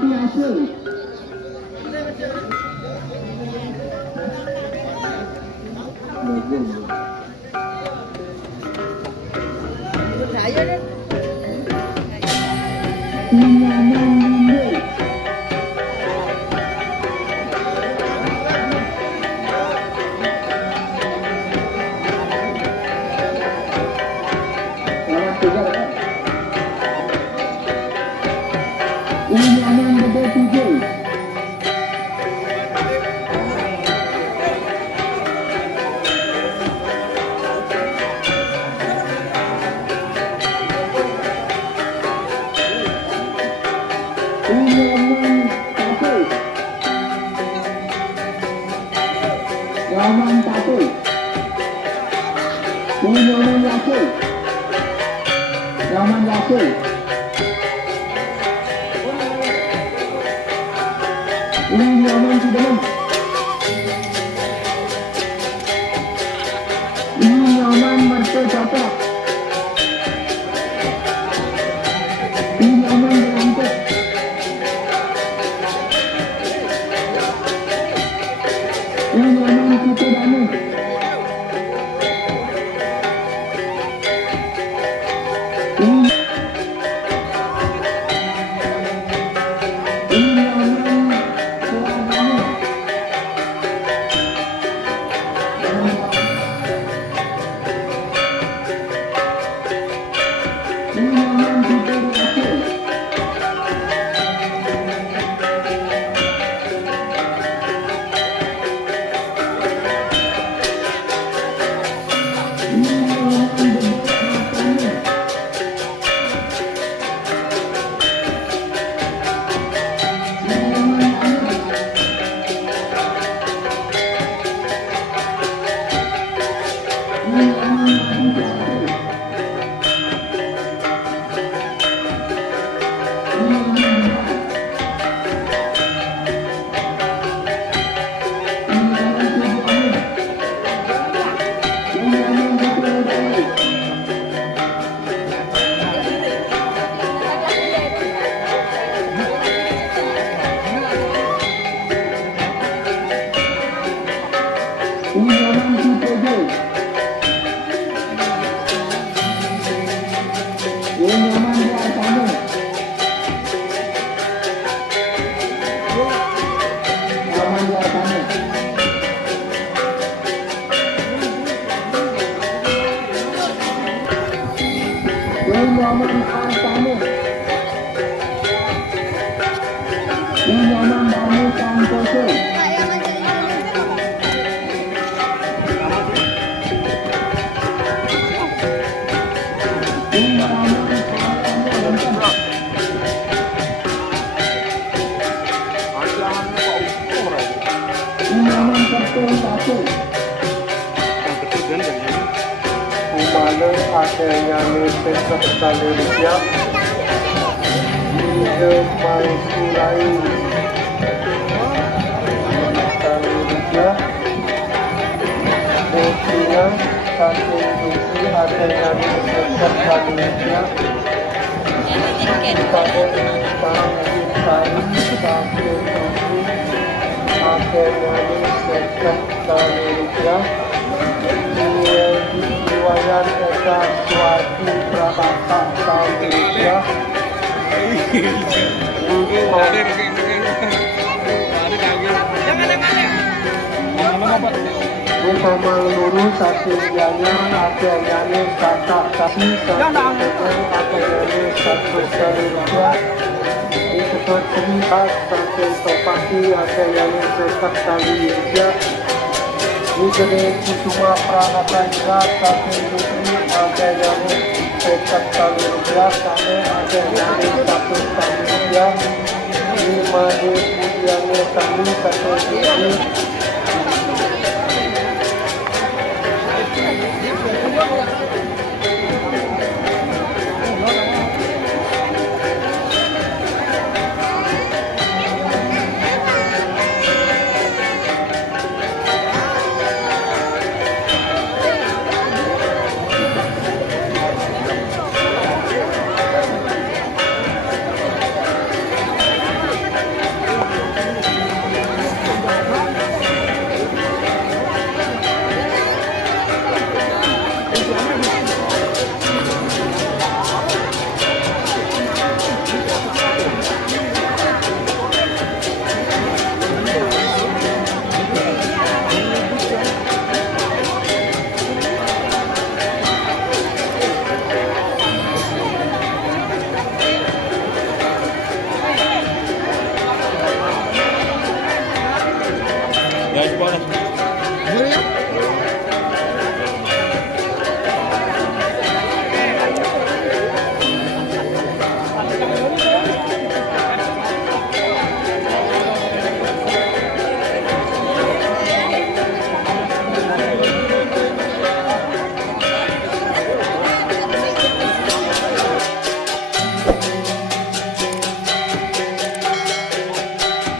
Asli. Nyaman Lindo. Nyaman Bebe 7. Nyaman 1. Nyaman 1. Nyaman Yasin. Nyaman Yasin. Nyaman Cidalam. Nyaman Marto Jata. Nyaman Berantek. Nyaman Kita Danu. Nyaman Artane. Nyaman Banu Santoso. Nyaman Ketua Satu. Umalang adanya peserta Indonesia Liga Malaysia Indonesia Bosnia satu Indonesia adanya peserta Indonesia pada tahun satu adanya peserta Indonesia riwayat Eka Suatu Prabata tahun Indonesia Bersama lurus sasianya adanya kata tapi adanya satu Indonesia disebut cerita sampai topaki adanya dekat kali Indonesia Negeri Kusuma Pranatandra Satu Industri ada yang dekat kali Indonesia kami ada yang satu kali Indonesia 5 kemudiannya kami satu Industri